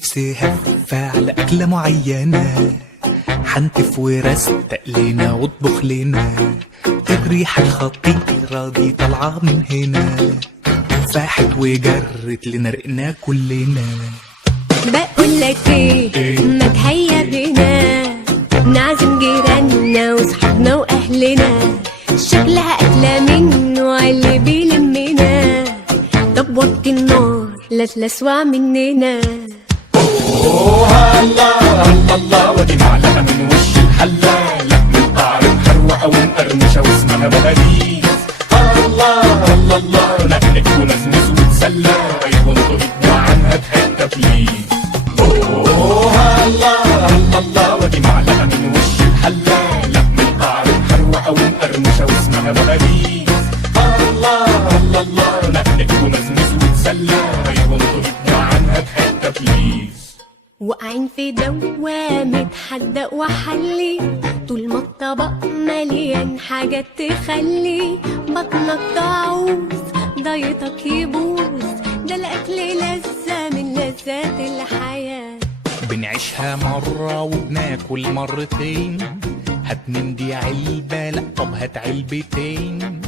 نفسي هفة على أكلة معينة، حنتف ورستق لنا واطبخ لنا، الريحة الخطيرة دي طالعة من هنا، فاحت وجرت لنا رقنا كلنا. بقول لك ايه ما تهيا بينا نعزم جيراننا وصحابنا واهلنا، شكلها اكله منه اللي بيلمنا. طب وطي النار لا تلسوع مننا. اوه الله الله الله، ودي معلقه من وش الحله، لحم القعر محروقه ومقرمشه واسمها بهاريز. الله الله الله، نقلك ونزنز وتسلى، يكون طهيتنا عنها بحته بليز. اوه الله الله الله، ودي معلقه من وش الحله، لحم القعر محروقه ومقرمشه واسمها بهاريز. الله الله الله، نقلك ونزنز وتسلى، يكون طهيتنا عنها بحته بليز. واقعين في دوامة حدق وحلي، طول ما الطبق مليان حاجات تخلي بطنك تعوز ضيطك يبوظ. ده الأكل لذة من لذات الحياة، بنعيشها مرة وبناكل مرتين، هات من دي علبة لأ طب هات علبتين،